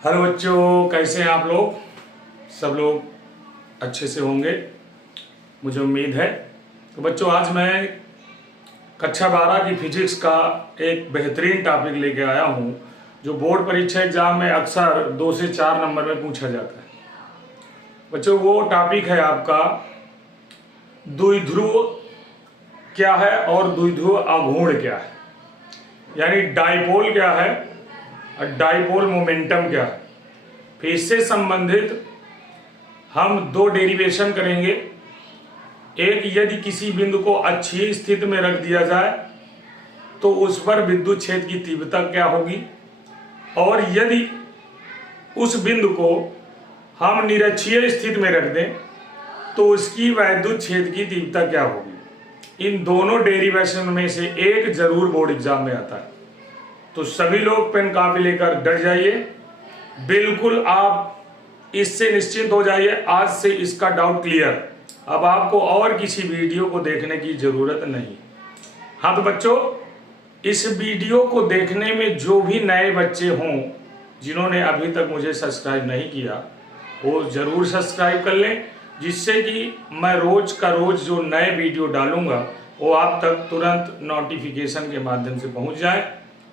Hello बच्चों, कैसे हैं आप लोग? सब लोग अच्छे से होंगे, मुझे उम्मीद है। तो बच्चों, आज मैं कक्षा 12 की फिजिक्स का एक बेहतरीन टॉपिक लेके आया हूँ, जो बोर्ड परीक्षा एग्जाम में अक्सर 2 से 4 नंबर में पूछा जाता है। बच्चों, वो टॉपिक है आपका द्विध्रुव क्या है और द्विध्रुव आघूर्ण क्या है, यानी डाइपोल क्या है और डाइपोल मोमेंटम क्या है। फिर इससे संबंधित हम 2 डेरिवेशन करेंगे। एक, यदि किसी बिंदु को अच्छी स्थिति में रख दिया जाए तो उस पर विद्युत क्षेत्र की तीव्रता क्या होगी, और यदि उस बिंदु को हम निरक्षीय स्थिति में रख दें तो उसकी वैद्युत क्षेत्र की तीव्रता क्या होगी। इन दोनों डेरिवेशन में से एक जरूर बोर्ड एग्जाम में आता है। तो सभी लोग पेन कॉपी लेकर डट जाइए, बिल्कुल आप इससे निश्चिंत हो जाइए। आज से इसका डाउट क्लियर, अब आपको और किसी वीडियो को देखने की जरूरत नहीं। हाँ तो बच्चों, इस वीडियो को देखने में जो भी नए बच्चे हों जिन्होंने अभी तक मुझे सब्सक्राइब नहीं किया, वो जरूर सब्सक्राइब कर लें, जिससे कि मैं रोज का रोज जो नए वीडियो डालूंगा वो आप तक तुरंत नोटिफिकेशन के माध्यम से पहुंच जाए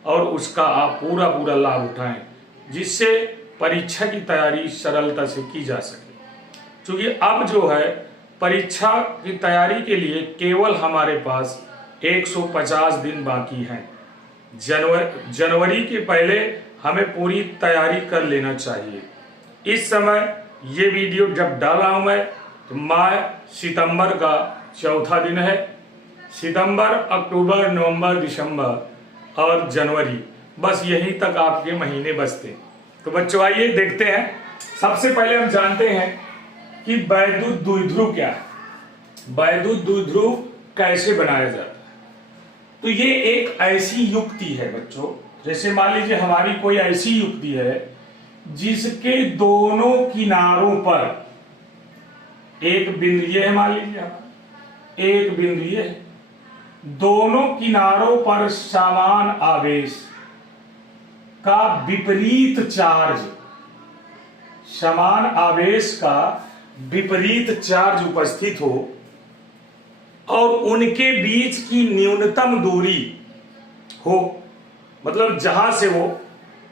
और उसका आप पूरा लाभ उठाएं, जिससे परीक्षा की तैयारी सरलता से की जा सके। क्योंकि अब जो है परीक्षा की तैयारी के लिए केवल हमारे पास 150 दिन बाकी हैं। जनवरी के पहले हमें पूरी तैयारी कर लेना चाहिए। इस समय ये वीडियो जब डाला हूं मैं तो सितंबर का चौथा दिन है। सितंबर, अक्टूबर, नवंबर, दिसंबर और जनवरी, बस यहीं तक आपके महीने बचते। तो बच्चों आइए देखते हैं। सबसे पहले हम जानते हैं कि वैद्युत द्विध्रुव क्या है, वैद्युत द्विध्रुव कैसे बनाया जाता है। तो ये एक ऐसी युक्ति है बच्चों, जैसे मान लीजिए हमारी कोई ऐसी युक्ति है जिसके दोनों किनारों पर एक बिंदु ये है, मान लीजिए एक बिंदु ये है, दोनों किनारों पर समान आवेश का विपरीत चार्ज, समान आवेश का विपरीत चार्ज उपस्थित हो और उनके बीच की न्यूनतम दूरी हो, मतलब जहां से वो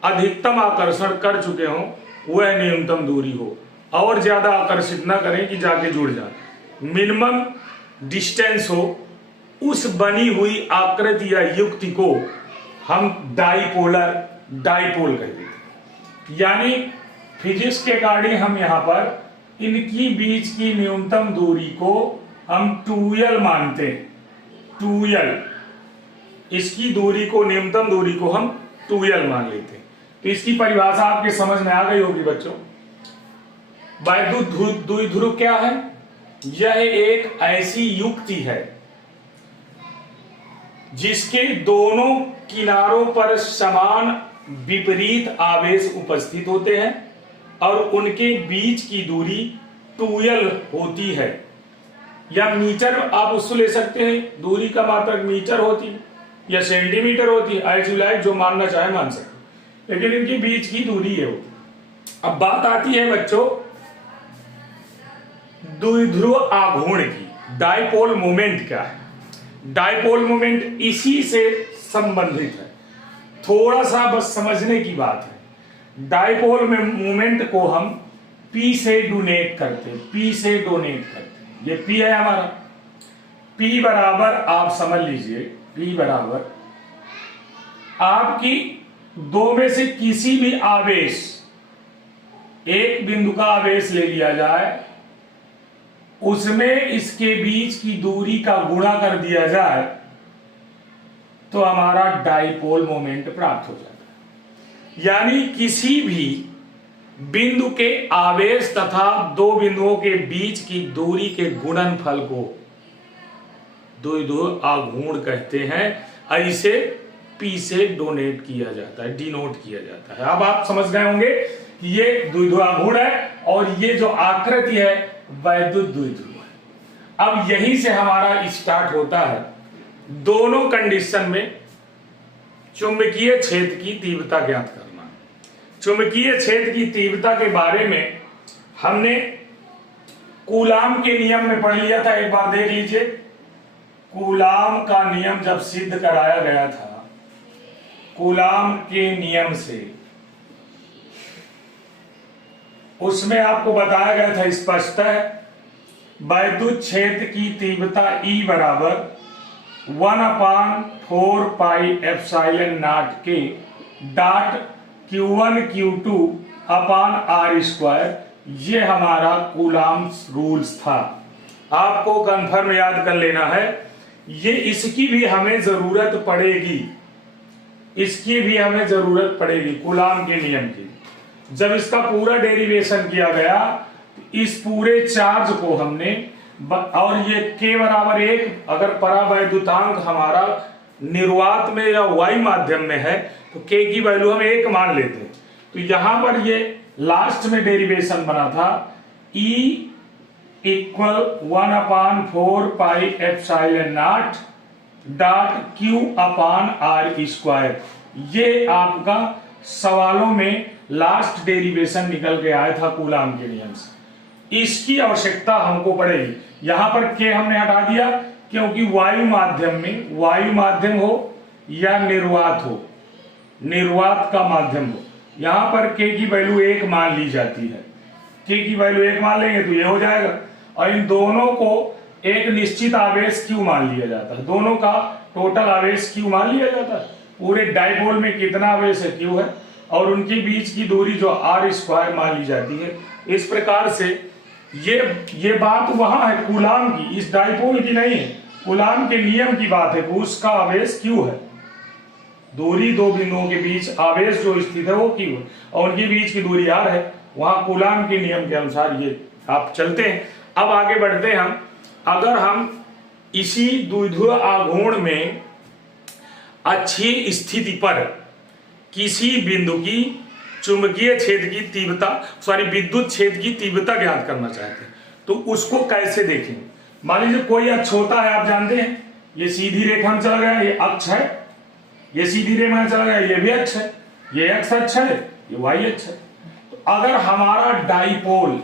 अधिकतम आकर्षण कर चुके हों वह न्यूनतम दूरी हो, और ज्यादा आकर्षित ना करें कि जाके जुड़ जाए, मिनिमम डिस्टेंस हो, उस बनी हुई आकृति या युक्ति को हम डाइपोल कर देते हैं। यानी फिजिक्स के अकॉर्डिंग हम यहां पर इनकी बीच की न्यूनतम दूरी को हम 2l मानते हैं। 2l, इसकी दूरी को, न्यूनतम दूरी को हम 2l मान लेते हैं। तो इसकी परिभाषा आपके समझ में आ गई होगी बच्चों। वैद्युत द्विध्रुव क्या है? यह एक ऐसी युक्ति है जिसके दोनों किनारों पर समान विपरीत आवेश उपस्थित होते हैं और उनके बीच की दूरी 2l होती है, या मीटर आप उससे ले सकते हैं, दूरी का मात्रक मीटर होती है या सेंटीमीटर होती है, एज यू लाइक, जो मानना चाहे मान सकते, लेकिन इनके बीच की दूरी है वो। अब बात आती है बच्चों द्विध्रुव आघूर्ण की। डाइपोल मोमेंट क्या है? डाइपोल मोमेंट इसी से संबंधित है, थोड़ा सा बस समझने की बात है। डाइपोल में मोमेंट को हम P से डोनेट करते हैं, P से डोनेट करते हैं। ये P है हमारा, P बराबर आप समझ लीजिए, P बराबर आपकी दो में से किसी भी आवेश, एक बिंदु का आवेश ले लिया जाए, उसमें इसके बीच की दूरी का गुणा कर दिया जाए तो हमारा डाइपोल मोमेंट प्राप्त हो जाता है। यानी किसी भी बिंदु के आवेश तथा दो बिंदुओं के बीच की दूरी के गुणनफल को द्विध्रुव आघूर्ण कहते हैं। ऐसे P से डोनेट किया जाता है, डिनोट किया जाता है। अब आप समझ गए होंगे कि ये द्विध्रुव आघूर्ण है और ये जो आकृति है वैद्युत द्विध्रुव है। अब यहीं से हमारा स्टार्ट होता है दोनों कंडीशन में चुंबकीय क्षेत्र की तीव्रता ज्ञात करना। चुंबकीय क्षेत्र की तीव्रता के बारे में हमने कूलाम के नियम में पढ़ लिया था। एक बार देख लीजिए, कूलाम का नियम जब सिद्ध कराया गया था, कूलाम के नियम से, उसमें आपको बताया गया था स्पष्टतः वैद्युत क्षेत्र की तीव्रता E बराबर 1/4 पाई epsilon naught K dot Q1 Q2 अपान R स्क्वायर, ये हमारा कूलाम रूल्स था। आपको कंफर्म याद कर लेना है, ये इसकी भी हमें जरूरत पड़ेगी, इसकी भी हमें जरूरत पड़ेगी कूलाम के नियम की। जब इसका पूरा डेरिवेशन किया गया, इस पूरे चार्ज को हमने, और ये K बराबर 1, अगर परावैद्युतांक हमारा निर्वात में या वायु माध्यम में है तो K की वैल्यू हम 1 मान लेते हैं। तो यहां पर ये लास्ट में डेरिवेशन बना था E equal 1/4 pi epsilon not dot Q upon R square. ये आपका सवालों में लास्ट डेरिवेशन निकल के आया था कूलाम के नियम से। इसकी आवश्यकता हमको पड़ेगी। यहां पर K हमने हटा दिया क्योंकि वायु माध्यम में, वायु माध्यम हो या निर्वात हो, निर्वात का माध्यम हो, यहां पर K की वैल्यू 1 मान ली जाती है। K की वैल्यू 1 मान लेंगे तो ये हो जाएगा, और इन दोनों को एक निश्चित आवेश Q मान लिया जाता है। दोनों का टोटल आवेश Q मान लिया जाता है। पूरे डाइपोल में कितना आवेश है, Q है, और उनके बीच की दूरी जो R स्क्वायर मान ली जाती है। इस प्रकार से ये बात वहां है कूलाम की, इस डाइपोल की नहीं है। कूलाम के नियम की बात है कि उसका आवेश Q है, दूरी दो बिंदुओं के बीच आवेश जो स्थित है वो Q है, और उनके बीच की दूरी R है। वहां कूलाम के नियम के अनुसार ये आप चलते हैं। अब आगे बढ़ते हैं हम। अगर हम इसी द्विध्रुव आघूर्ण में अच्छी स्थिति पर किसी बिंदु की चुंबकीय क्षेत्र की तीव्रता, विद्युत क्षेत्र की तीव्रता ज्ञात करना चाहते हैं तो उसको कैसे देखेंगे। मान लीजिए कोई अक्ष होता है, आप जानते हैं, ये सीधी रेखा में चला गया, ये अक्ष है, ये सीधी रेखा में चला गया, ये भी अक्ष है, ये एक्स अक्ष है, ये वाई अक्ष है। तो अगर हमारा डाइपोल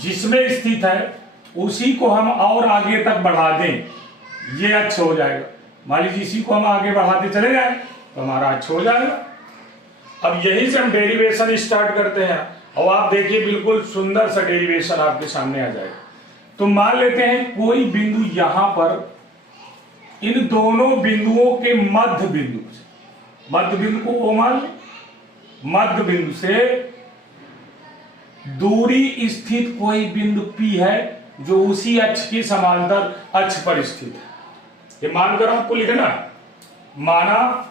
जिसमें स्थित है उसी को हम और आगे तक बढ़ा दें, ये अक्ष हो जाएगा। मान लीजिए इसी को हम आगे बढ़ाते चले जाए तो हमारा अक्ष हो जाएगा। अब यही से हम डेरिवेशन स्टार्ट करते हैं, और आप देखिए बिल्कुल सुंदर सा डेरिवेशन आपके सामने आ जाएगा। तो मान लेते हैं कोई बिंदु यहां पर, इन दोनों बिंदुओं के मध्य बिंदु से, मध्य बिंदु को O मान लें, मध्य बिंदु से दूरी स्थित कोई बिंदु P है जो उसी अक्ष के समांतर अक्ष पर स्थित है। ये मानकर आपको लिखना, माना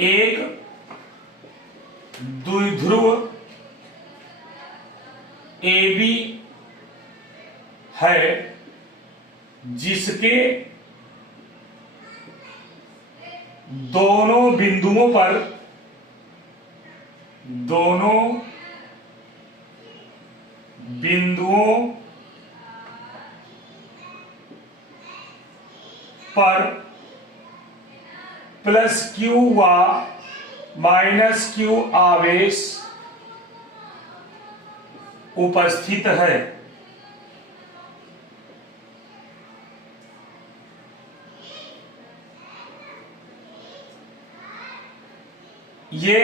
एक द्विध्रुव AB है जिसके दोनों बिंदुओं पर, दोनों बिंदुओं पर +Q व -Q आवेश उपस्थित है। ये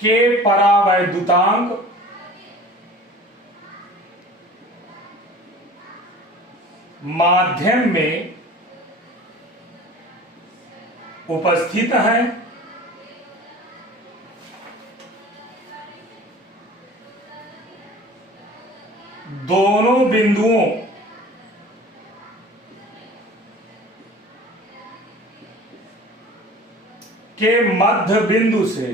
के परावैद्युतांक माध्यम में उपस्थित है। दोनों बिंदुओं के मध्य बिंदु से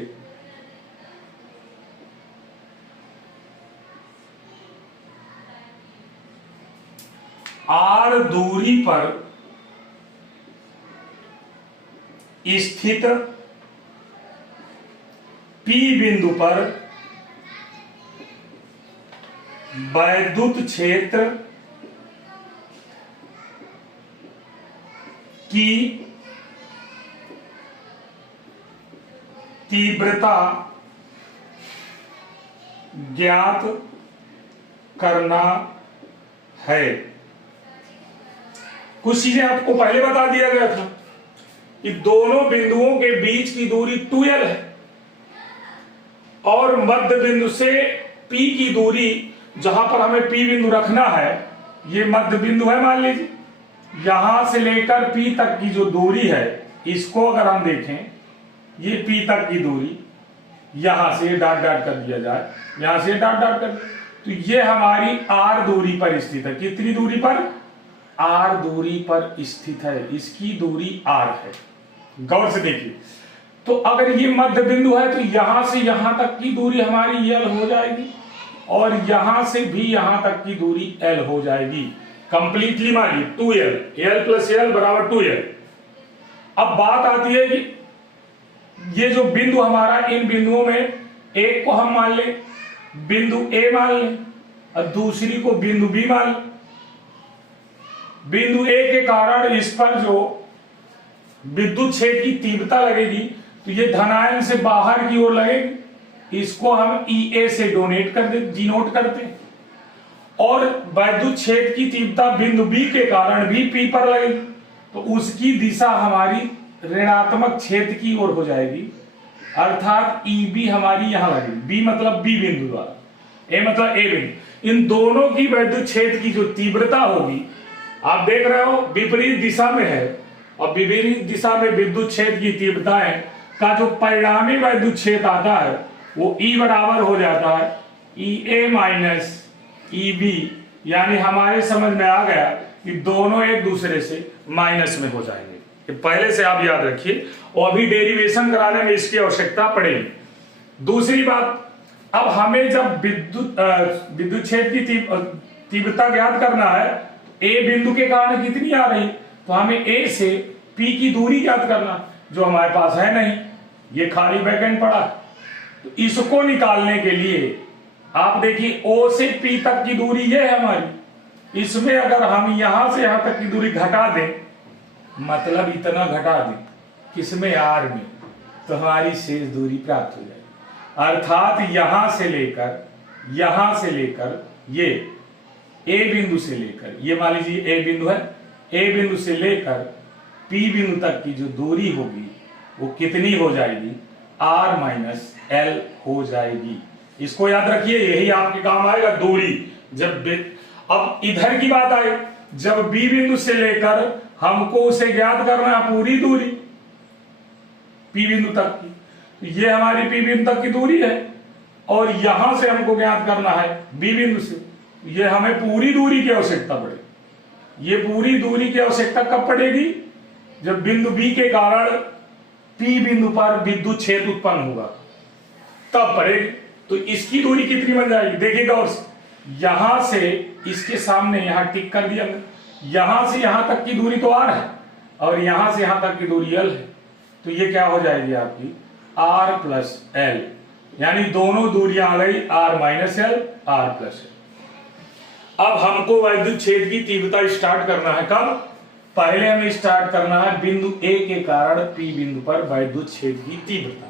R दूरी पर स्थित P बिंदु पर वैद्युत क्षेत्र Q की तीव्रता ज्ञात करना है। कुछ चीजें आपको पहले बता दिया गया था कि दोनों बिंदुओं के बीच की दूरी 2l है और मध्य बिंदु से P की दूरी, जहां पर हमें P बिंदु रखना है, ये मध्य बिंदु है मान लीजिए, यहां से लेकर P तक की जो दूरी है, इसको अगर हम देखें, ये P तक की दूरी, यहां से डॉट डॉट कर दिया जाए, यहां से डॉट डॉट कर, तो ये हमारी r दूरी पर स्थित है। कितनी दूरी पर? r दूरी पर स्थित है। इसकी दूरी r है। गौर से देखिए, तो अगर ये मध्य बिंदु है तो यहां से यहां तक की दूरी हमारी l हो जाएगी और यहां से भी यहां तक की दूरी l हो जाएगी। कंप्लीटली मानिए 2l, l प्लस l बराबर 2l। अब बात आती है कि ये जो बिंदु हमारा, इन बिंदुओं में एक को हम मान लें बिंदु A मान लें और दूसरी को बिंदु B मान लें। बिंदु A के कारण इस पर जो विद्युत क्षेत्र की तीव्रता लगेगी तो ये धनायन से बाहर की ओर लगेगी, इसको हम EA से डिनोट करते हैं। और विद्युत क्षेत्र की तीव्रता बिंदु B के कारण भी P पर लगेगी, तो उसकी दिशा हमारी ऋणात्मक क्षेत्र की ओर हो जाएगी, अर्थात EB हमारी यहां लगेगी। B मतलब B बिंदु द्वारा, A मतलब A बिंदु। इन दोनों की विद्युत क्षेत्र की जो तीव्रता होगी, आप देख रहे हो विपरीत दिशा में है, और विपरीत दिशा में विद्युत क्षेत्र की तीव्रताएं का जो परिणामी विद्युत क्षेत्र आता है वो E बराबर हो जाता है EA माइनस EB, यानी हमारे समझ में आ गया कि दोनों एक दूसरे से माइनस में हो जाएंगे। पहले से आप याद रखिए, और अभी डेरिवेशन कराने में इसकी आवश्यकता पड़ेगी। दूसरी बात, अब हमें जब विद्युत क्षेत्र की तीव्रता ज्ञात करना है, A बिंदु के कारण कितनी आ रही, तो हमें A से P की दूरी ज्ञात करना, जो हमारे पास है नहीं, ये खाली वैकेंट पड़ा। तो इसको निकालने के लिए आप देखिए O से P तक की दूरी ये है हमारी, इसमें अगर हम यहां से यहां तक की दूरी घटा दें, मतलब इतना घटा दें किसमें, R में, तो हमारी शेष दूरी प्राप्त हो जाएगी। अर्थात यहां से लेकर ये A बिंदु से लेकर, ये मान लीजिए A बिंदु है, A बिंदु से लेकर P बिंदु तक की जो दूरी होगी वो कितनी हो जाएगी, R माइनस L हो जाएगी। इसको याद रखिए, यही आपके काम आएगा दूरी। अब इधर की बात आई, जब B बिंदु से लेकर हमको उसे ज्ञात करना है पूरी दूरी P बिंदु तक की, तो ये हमारी P बिंदु तक की दूरी है, और यहां से हमको ज्ञात करना है B बिंदु से, ये हमें पूरी दूरी की आवश्यकता पड़ेगी। ये पूरी दूरी की आवश्यकता कब पड़ेगी, जब बिंदु B के कारण P बिंदु पर विद्युत क्षेत्र उत्पन्न होगा, तब पड़ेगी। तो इसकी दूरी कितनी बन जाएगी, देखिएगा, और यहां से इसके सामने यहां टिक कर दिया, यहां से यहां तक की दूरी तो R है और यहां से यहां तक की दूरी L है, तो ये क्या हो जाएगी आपकी R प्लस L, यानी दोनों दूरियां आ गई R minus L, R plus L। अब हमको विद्युत क्षेत्र की तीव्रता स्टार्ट करना है कब, पहले हमें स्टार्ट करना है बिंदु A के कारण P बिंदु पर विद्युत क्षेत्र की तीव्रता।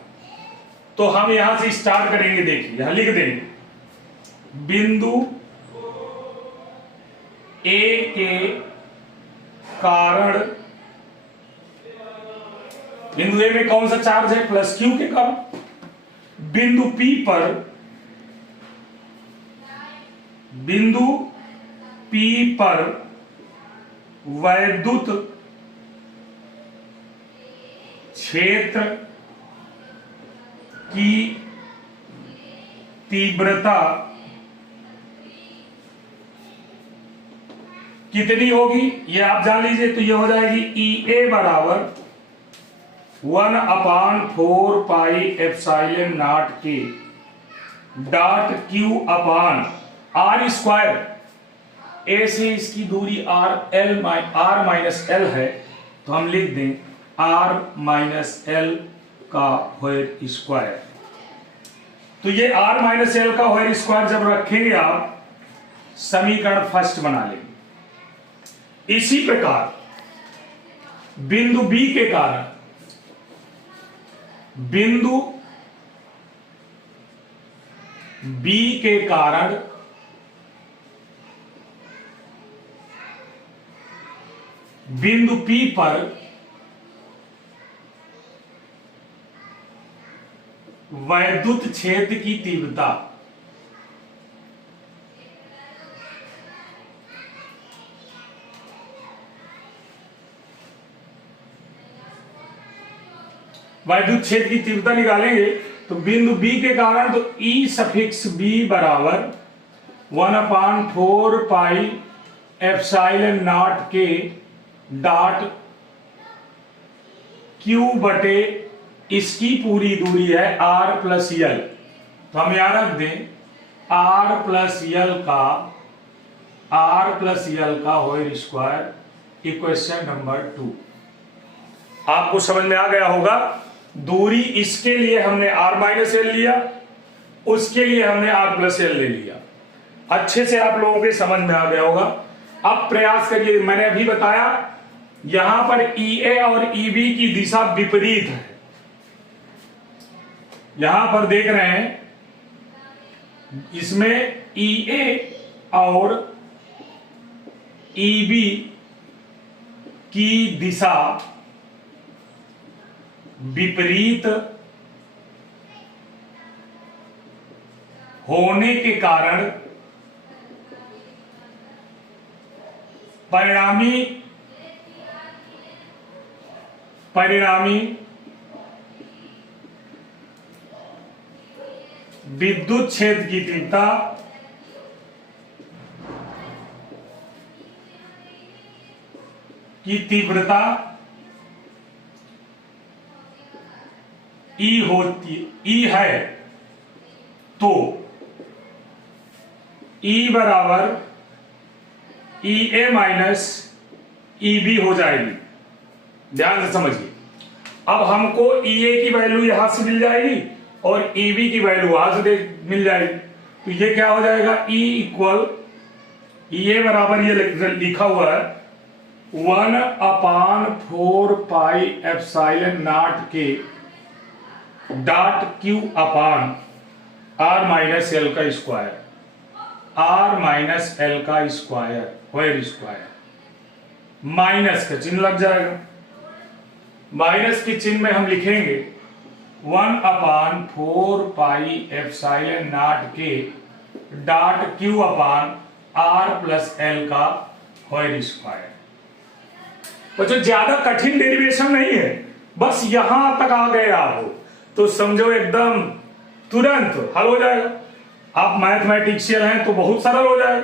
तो हम यहां से स्टार्ट करेंगे, देखिए यहां लिख देंगे बिंदु A के कारण, बिंदु A में कौन सा चार्ज है, प्लस Q के कारण। बिंदु P पर वैद्युत क्षेत्र की तीव्रता कितनी होगी ये आप जान लीजिए, तो ये हो जाएगी EA बराबर 1/4 पाई epsilon not K dot Q upon R square. A से इसकी दूरी R माइनस L है, तो हम लिख दें R माइनस L का होल स्क्वायर। तो ये R माइनस L का होल स्क्वायर जब रखेंगे आप, समीकरण फर्स्ट बना लेंगे। इसी प्रकार बिंदु बी के कारण, बिंदु बी के कारण बिंदु पी पर वैद्युत क्षेत्र की तीव्रता वैद्युत क्षेत्र की तीव्रता निकालेंगे तो बिंदु बी के कारण तो E सफिक्स बी बराबर 1/4 पाई epsilon naught K dot Q बटे इसकी पूरी दूरी है R प्लस यल। तो हम यहां रख दें R प्लस यल का होल स्क्वायर इक्वेशन नंबर 2। आपको समझ में आ गया होगा। दूरी इसके लिए हमने R माइनस एल लिया, उसके लिए हमने R प्लस एल ले लिया। अच्छे से आप लोगों के समझ में आ गया होगा। अब प्रयास करिए, मैंने अभी बताया यहां पर EA और EB की दिशा विपरीत है। यहां पर देख रहे हैं इसमें EA और EB की दिशा विपरीत होने के कारण परिणामी विद्युत क्षेत्र की तीव्रता E है तो E बराबर EA माइनस EB हो जाएगी। ध्यान से समझिए। अब हमको EA की वैल्यू यहां से मिल जाएगी और EB की वैल्यू वहां से मिल जाएगी। तो ये क्या हो जाएगा, E इक्वल EA बराबर ये लिखा हुआ है 1/4 पाई epsilon naught K dot Q अपान R माइनस एल का स्क्वायर, R माइनस एल का स्क्वायर होल स्क्वायर। माइनस का चिन्ह लग जाएगा। माइनस के चिन्ह में हम लिखेंगे 1/4 पाई epsilon naught K dot Q अपान R प्लस एल का होल स्क्वायर। बच्चों ज्यादा कठिन डेरिवेशन नहीं है, बस यहां तक आ गए आप तो समझो एकदम तुरंत हल हो जाएगा। आप मैथमेटिशियन हैं तो बहुत सरल हो जाएगा।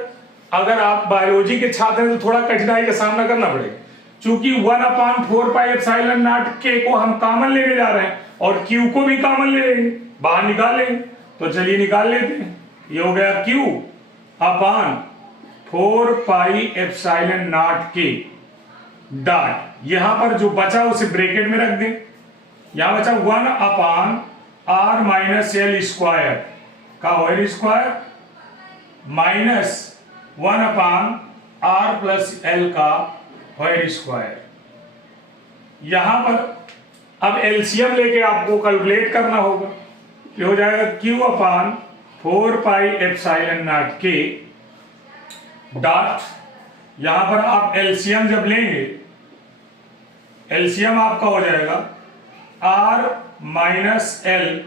अगर आप बायोलॉजी के छात्र हैं तो थोड़ा कठिनाई का सामना करना पड़ेगा, क्योंकि 1/4 पाई एप्सिलॉन नॉट के को हम कॉमन लेने जा रहे हैं और Q को भी कॉमन ले लेंगे, बाहर निकाल लेंगे। तो चलिए निकाल लेते हैं। ये हो गया Q upon 4 pi epsilon naught K dot, यहां पर जो बचा उसे ब्रैकेट में रख दें। यहां बचा 1/R माइनस एल स्क्वायर का whole square minus 1/R plus L का होल स्क्वायर। यहां पर अब एलसीएम लेके आपको कैलकुलेट करना होगा। ये हो जाएगा Q upon 4 pi epsilon naught K dot, यहां पर आप एलसीएम जब लेंगे, एलसीएम आपका हो जाएगा R माइनस एल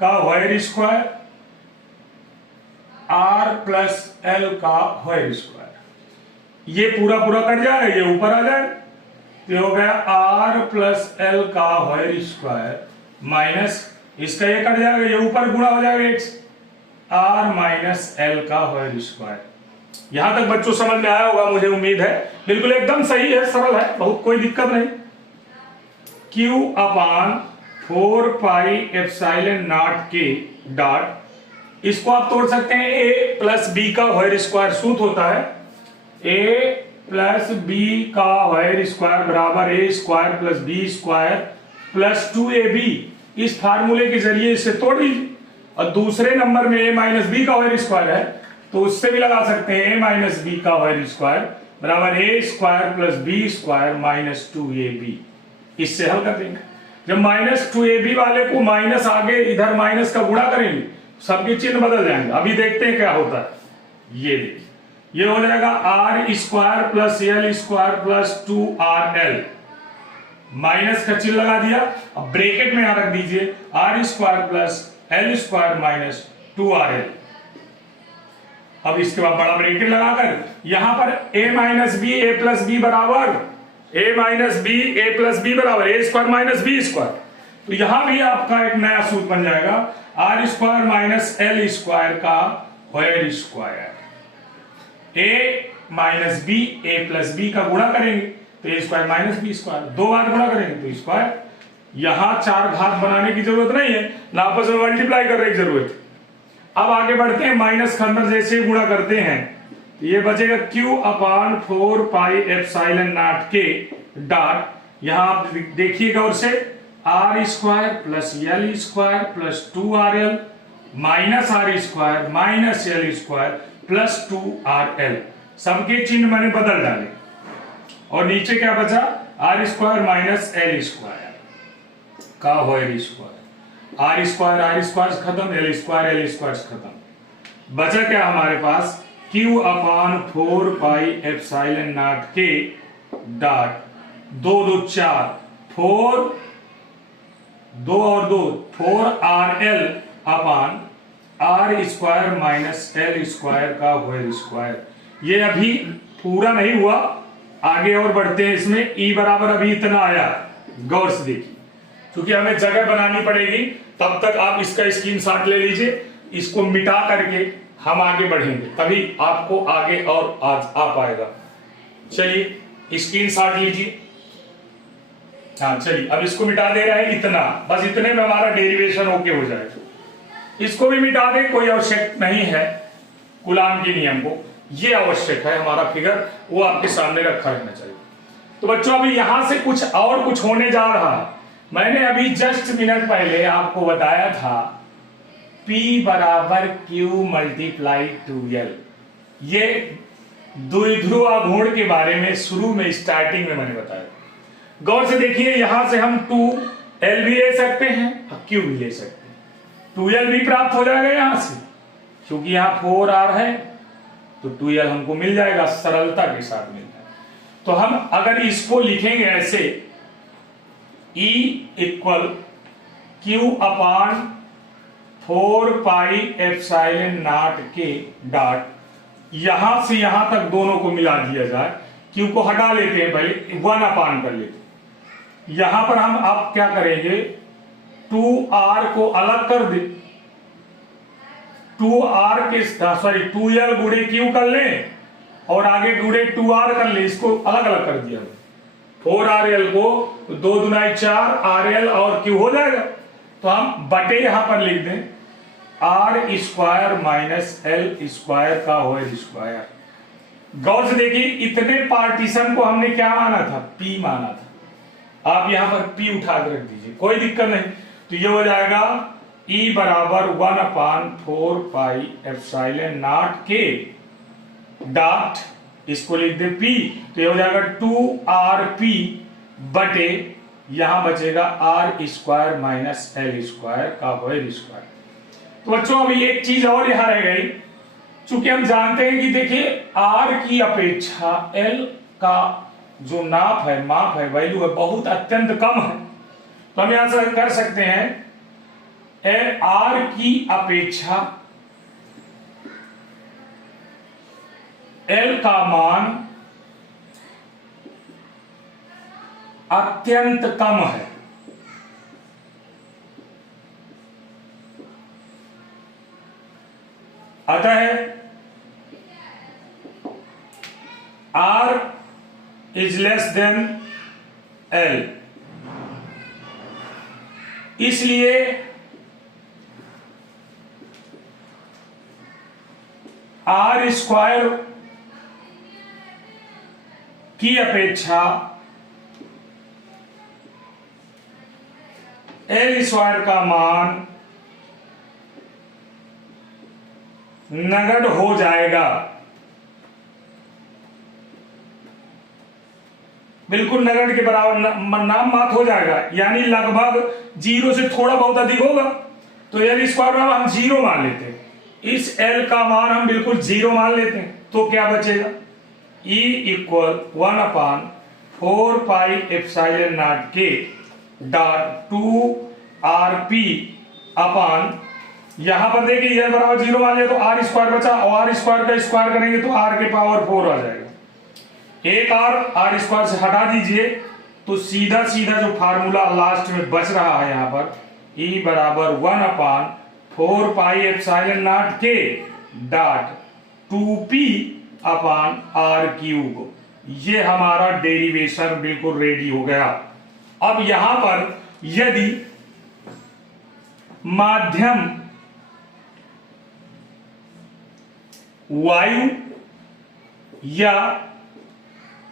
का whole square, R plus L का होल स्क्वायर। ये पूरा पूरा कट जाएगा, ये ऊपर आ जाएगा। ये हो गया R प्लस एल का होल स्क्वायर माइनस इसका ये कट जाएगा, ये ऊपर गुणा हो जाएगा x, R माइनस एल का होल स्क्वायर। यहां तक बच्चों समझ में आया होगा, मुझे उम्मीद है। बिल्कुल एकदम सही है, सरल है, बहुत कोई दिक्कत नहीं। Q upon 4 pi epsilon naught K dot, इसको आप तोड़ सकते हैं A प्लस B का होल स्क्वायर सूत्र होता है A प्लस B का होल स्क्वायर बराबर A square plus B square plus 2AB। इस फार्मूले के जरिए इसे तोड़ लीजिए। और दूसरे नंबर में A माइनस B का होल स्क्वायर है तो उससे भी लगा सकते हैं A माइनस B का होल स्क्वायर बराबर A square plus B square minus 2ab। इससे हल कर देंगे। जब माइनस 2ab वाले को माइनस आगे इधर माइनस का गुणा करेंगे सबके चिन्ह बदल जाएंगे। अभी देखते हैं क्या होता है। ये देखिए, ये हो जाएगा R square plus L square plus 2rl, minus का चिन्ह लगा दिया। अब ब्रैकेट में यहां रख दीजिए R square plus L square minus 2rl। अब इसके बाद बड़ा ब्रैकेट लगाकर यहां पर a minus B A plus B बराबर a minus B A plus B बराबर A square minus B square. तो यहां भी आपका एक नया सूत्र बन जाएगा R square minus L square का whole square. A minus B A plus B का गुणा करेंगे तो A square minus B square, दो बार गुणा करेंगे तो स्क्वायर। यहां चार घात बनाने की जरूरत नहीं है, ना आपस में मल्टीप्लाई करने की जरूरत है। अब आगे बढ़ते हैं, माइनस के अंदर जैसे गुणा करते हैं तो ये बचेगा q upon 4 pi epsilon naught K dot. यहां आप देखिएगा और से R square plus L square plus 2rl minus R square minus L square plus 2rl। सबके चिन्ह मैंने बदल डाले और नीचे क्या बचा R square minus L square का होल स्क्वायर। आर स्क्वायर खत्म, एल स्क्वायर खत्म। बचा क्या हमारे पास q upon 4 pi epsilon naught K dot 2 2 4 4 2 और 2 4rl upon R square minus L square का होल स्क्वायर। ये अभी पूरा नहीं हुआ, आगे और बढ़ते हैं। इसमें e बराबर अभी इतना आया, गौर से देखिए, क्योंकि हमें जगह बनानी पड़ेगी। तब तक आप इसका स्क्रीनशॉट ले लीजिए, इसको मिटा करके हम आगे बढ़ेंगे, तभी आपको आगे और आज आ पाएगा। चलिए स्क्रीनशॉट लीजिए। हाँ चलिए, अब इसको मिटा दे रहा है इतना, बस इतने में हमारा डेरिवेशन ओके हो जाएगा। इसको भी मिटा दे, कोई आवश्यक नहीं है कूलाम के नियम को, ये आवश्यक है हमारा फिगर, वो आपके सामने रखा रहना चाहिए। तो बच्चों अभी यहां से कुछ होने जा रहा है। मैंने अभी जस्ट मिनट पहले आपको बताया था P बराबर Q मल्टीप्लाई 2L। ये द्विध्रुव आघूर्ण के बारे में शुरू में स्टार्टिंग में मैंने बताया। गौर से देखिए, यहां से हम 2L भी ले सकते हैं और Q भी ले सकते हैं। 2L भी प्राप्त हो जाएगा यहां से, क्योंकि यहां 4R है तो 2L हमको मिल जाएगा, सरलता के साथ मिल जाएगा। तो हम अगर इसको लिखेंगे ऐसे E equal Q upon 4 pi epsilon naught K dot, यहां से यहां तक दोनों को मिला दिया जाए। Q को हटा लेते हैं, पहले 1 अपान कर लेते हैं। यहां पर हम अब क्या करेंगे, 2R को अलग कर दे, 2R के सॉरी 2L गुणे Q कर ले और आगे गुणे 2R कर ले, इसको अलग अलग कर दिया। 4rl को 2 दुनाई 4 rl और Q हो जाएगा। तो हम बटे यहां पर लिख दें R square minus L square का होल स्क्वायर। गौर से देखिए, इतने पार्टीशन को हमने क्या माना था, P माना था। आप यहां पर P उठा कर रख दीजिए, कोई दिक्कत नहीं। तो ये हो जाएगा E बराबर 1 अपान 4 pi epsilon naught K dot, इसको लिख दे P, तो ये हो जाएगा 2RP बटे यहां बचेगा R square minus L square का होल स्क्वायर। तो बच्चों अभी एक चीज और यहां रह गई, चूंकि हम जानते हैं कि देखिए R की अपेक्षा L का जो नाप है वैल्यू है, बहुत अत्यंत कम है। तो हम यहां से कर सकते हैं R की अपेक्षा L का मान अत्यंत कम है। अतः R is less than L, इसलिए R स्क्वायर की अपेक्षा L स्क्वायर का मान नगण्य हो जाएगा। बिल्कुल नगण्य के बराबर नाम मात्र हो जाएगा, यानी लगभग 0 से थोड़ा बहुत अधिक होगा। तो L स्क्वायर बराबर हम 0 मान लेते हैं, इस L का मान हम बिल्कुल 0 मान लेते हैं, तो क्या बचेगा E equal 1/4 pi epsilon not K dot 2RP अपान, यहां पर देखिए L बराबर 0 मान लिया तो R स्क्वायर बचा, और R स्क्वायर का स्क्वायर करेंगे तो R के पावर 4 आ जाएगा। एक R स्क्वायर से हटा दीजिए तो सीधा सीधा जो फार्मूला लास्ट में बच रहा है यहां पर E बराबर 1/4 पाई epsilon not K dot 2P upon R cube. ये हमारा डेरिवेशन बिल्कुल रेडी हो गया। अब यहां पर यदि माध्यम वायु या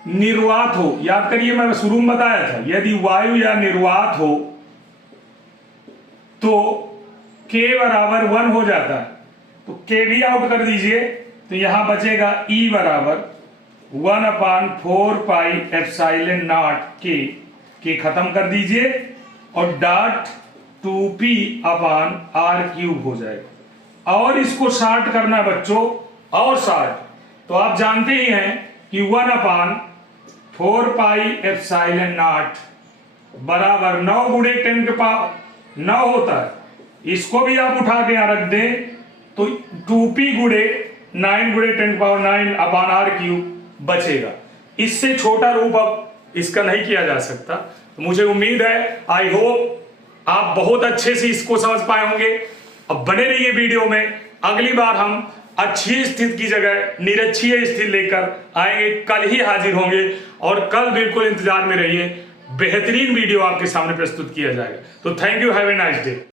निर्वात हो, याद करिए मैं शुरू में बताया था, यदि वायु या निर्वात हो तो K बराबर 1 हो जाता है, तो K भी आउट कर दीजिए, तो यहां बचेगा E बराबर 1/4 पाई एप्सिलॉन नॉट K खत्म कर दीजिए और डॉट 2P अपान R क्यूब हो जाएगा। और इसको शार्ट करना बच्चों, और शार्ट तो आप जानते ही हैं कि 1/4 पाई एप्सिलॉन नॉट बराबर 9 गुणे 10 के पावर 9 होता है। इसको भी आप उठा के यहां रख दें तो 2P गुणे 9 गुणे 10 के पावर 9 अपान R क्यूब बचेगा। इससे छोटा रूप अब इसका नहीं किया जा सकता। तो मुझे उम्मीद है, आई होप आप बहुत अच्छे से इसको समझ पाए होंगे। अब बने रहिए वीडियो में, अगली बार हम अच्छी स्थिति की जगह निरक्षीय स्थिति लेकर आएंगे। कल ही हाजिर होंगे और कल बिल्कुल इंतजार में रहिए, बेहतरीन वीडियो आपके सामने प्रस्तुत किया जाएगा। तो thank you, have a nice day.